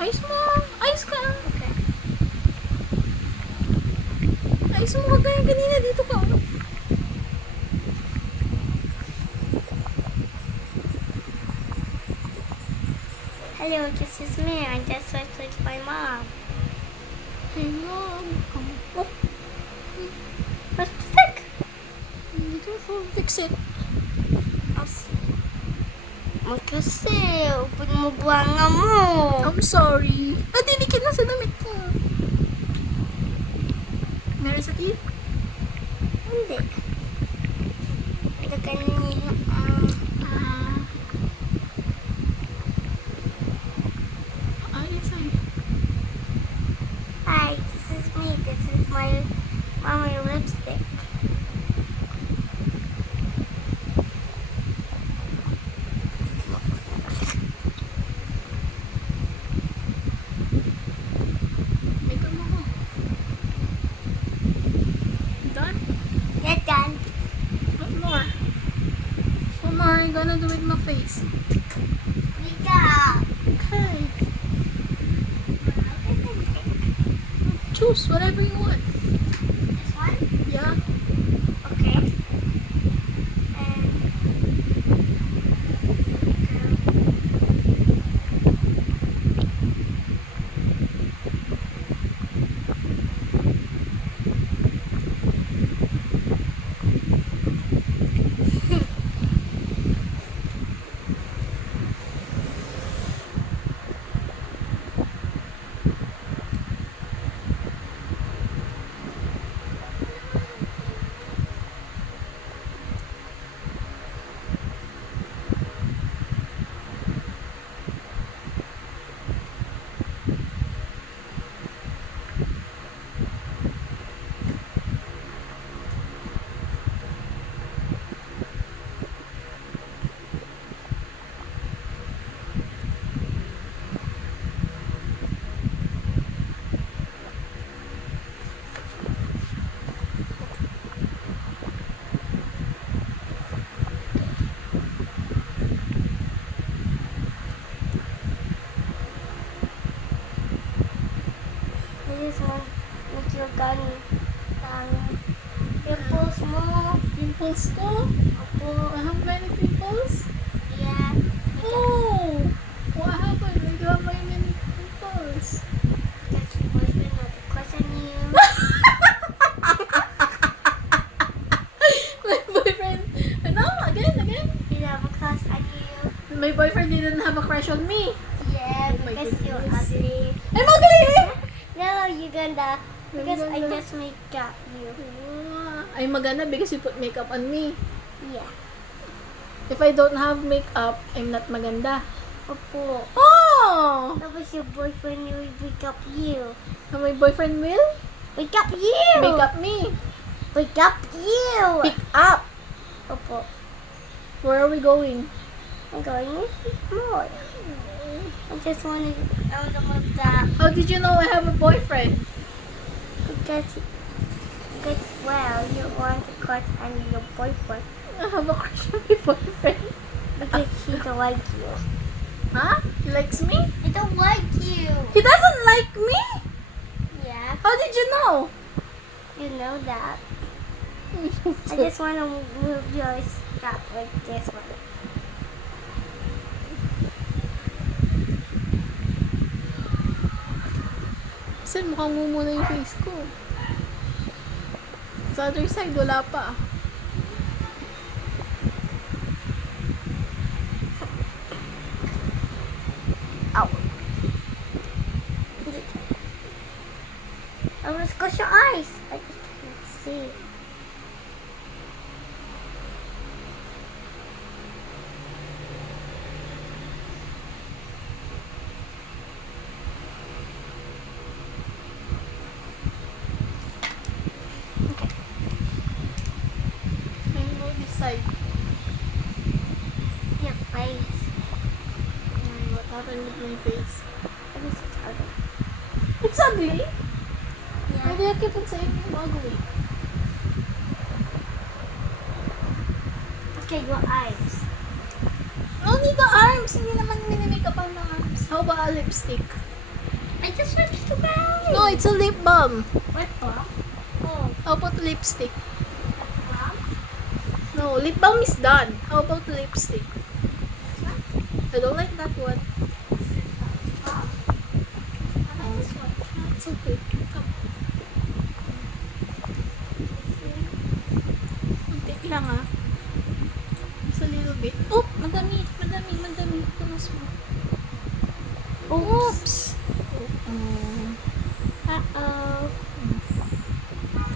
Ayos mo. Ayos ka. Okay. Ayos mo ka kaya kanina. Dito ka. Hello, this is me. I just went with my mom. Hey, mom. Oh, What's the pick? dito ko. Fix it. Kasi, upod mo buwanga mo. I'm sorry. Dinikit na sa damit ko. Meron sa teeth? Hindi. Lagyan niya, Ayos ay. hi, this is me. This is my mommy lipstick. Makeup mo ko. Done? Get done. What more? What more are you gonna do with my face? Makeup. Okay. Choose whatever you want. This one? Yeah. Okay. And this one make your gun pimples mo. Pimples ko? Opo. I have many pimples? Yeah. Oh! What happened? Why do you have many pimples? Because your boyfriend had a crush on you. My boyfriend... Ano? Again? He have a crush on you. My boyfriend didn't have a crush on me. Yeah, Oh my because you're goodness. ugly. I'm ugly! No, you're gonna. Because I gonna. just make up you. I'm maganda because you put makeup on me. Yeah. If I don't have makeup, I'm not maganda. Opo. Oh! Tapos your boyfriend will wake up you. And my boyfriend will Wake up you! make up me. Wake up you! Pick up! Opo. Where are we going? I'm going with more. I just want to know that How did you know I have a boyfriend? because well, you want to crush on your boyfriend I have a crush on my boyfriend. because he don't like you. Huh? He likes me? I don't like you. He doesn't like me? Yeah, How did you know? you know that. I just want to move your stuff like this one. Kasi mukhang mumuna yung face ko. Sa other side, wala pa. Ow. Oh, let's close your eyes. I can't see. Can you go this side? Your face. What happened with my face? I guess it's ugly. It's ugly? Yeah. Why do you keep on saying I'm ugly? Okay, your eyes. Only the arms! Hindi naman minimakeup about a lipstick? I just want to go. No, it's a lip balm. What for? Oh, How about lipstick? mom? No, lip balm is done. How about lipstick? I don't like that one. Mom? I like this one. It's okay. Come. Take lang ah. Just a little bit. Oh, madami. Tumas mo. Oops. Uh-oh.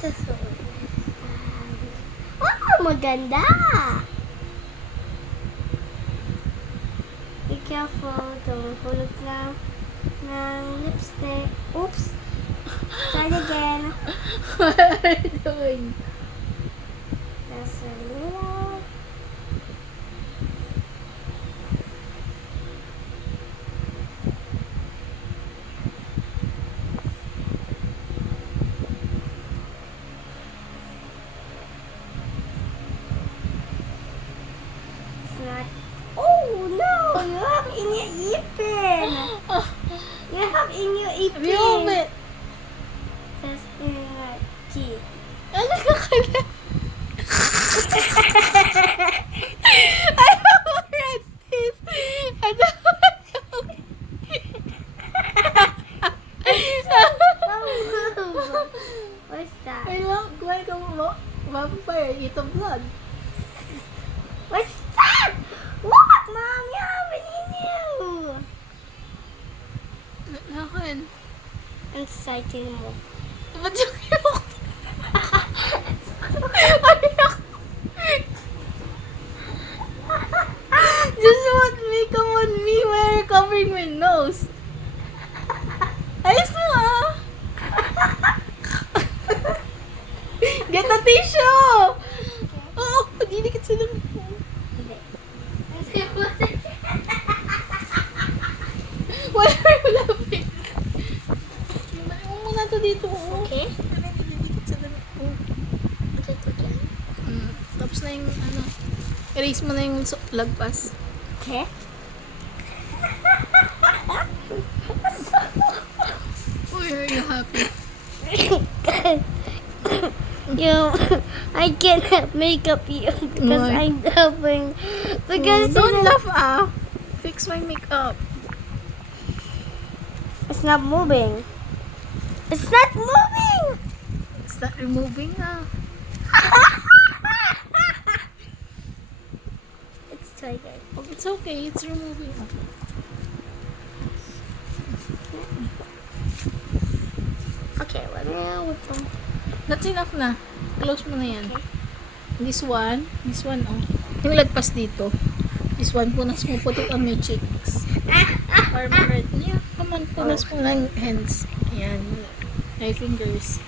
This one. Wow, maganda. Be careful. Don't hulog ng lipstick. Oops. Try it again. What are you doing? Just a little. It's not. Oh no! You have in your ipin. You have in your ipin. Remove it. Just in your teeth. Ano ka kaya? I have a red teeth. I don't What's that? I look like a vampire. Eat the blood. What's that? What, Mom? You have it in you. Akin. Ang exciting mo. Ba't yung yung... Ayak. Just want makeup on me while you're covering my nose. Ayos mo ah. Get the tissue! Oo, didikit sila. Hindi. Why are you laughing? Ibalik mo muna to dito. Oh. Okay? Ano, didikit sa damit ko. Ito dyan. Tapos na yung ano, erase mo na yung lagpas. Okay? Why are you happy? I can't make up you because Why? I'm laughing. Because Don't laugh ah. Fix my makeup. it's not moving. It's not moving! It's not removing ah. It's tighter. Oh, it's okay, it's removing. Okay, let me with some. That's enough na. Close mo na yan. Okay. This one oh. Yung lagpas dito. This one, punas mo, put it on my cheeks. Or my yeah, come on, punas mo lang hands. Ayan. My fingers.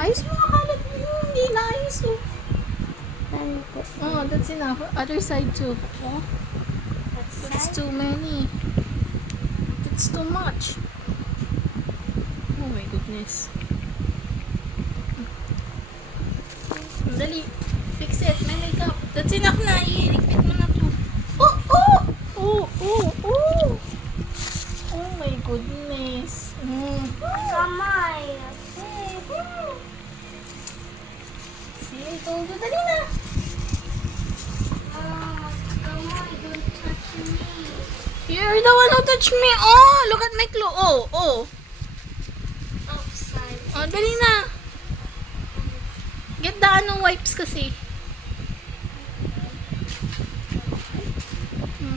Ayos mo, akalat mo yun. Hindi na ayos oh. Oh, that's enough. Other side too. Okay. That's too many. That's too much. Oh my goodness. Dali. Fix it. May makeup. That's enough na. Iligpit mo na to. Oh! Oh! Oh! Oh! Oh! Oh my goodness. Kamay. See, I told you. Dali na. Kamay, don't touch me. You're the one who touched me. Oh! Look at my claw. Oh! Oh! Outside. Oh, dali na. Get the wipes kasi.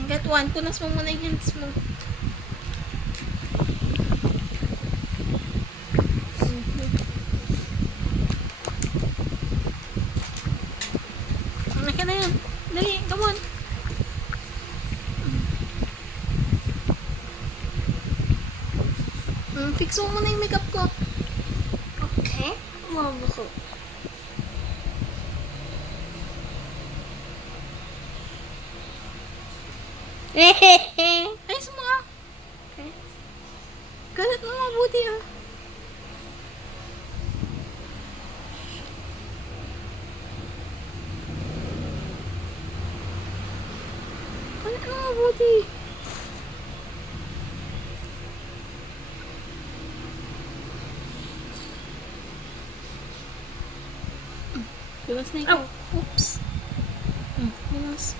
Get one. Punas mo muna yung hands mo. Naka na yan. Dali, come on. Fix mo muna yung makeup ko. Okay. Mabuko. Ayos mo ah. Okay. Kalat mo mabuti ah. Ah, buti. Biwas na ikaw. Oops. Biwas.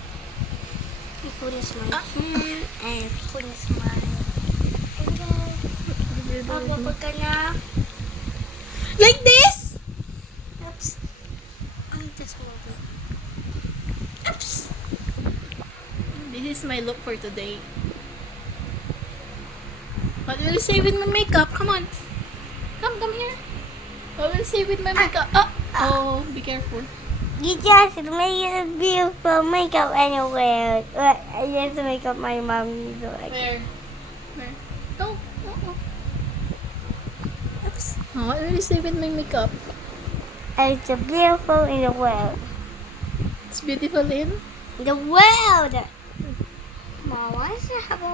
You put this my hand and put this my finger. Pagpapag ka na. Like this? Oops. I'm just moving. Oops. This is my look for today. What will you say with my makeup? Come on. Come here. What will you say with my makeup? Oh, be careful. You just make a beautiful makeup anywhere. I just make up my mom. Where? No. Oops. Oh, what will you say with my makeup? It's a beautiful in the world. It's beautiful in? The world. Mom, why does it have a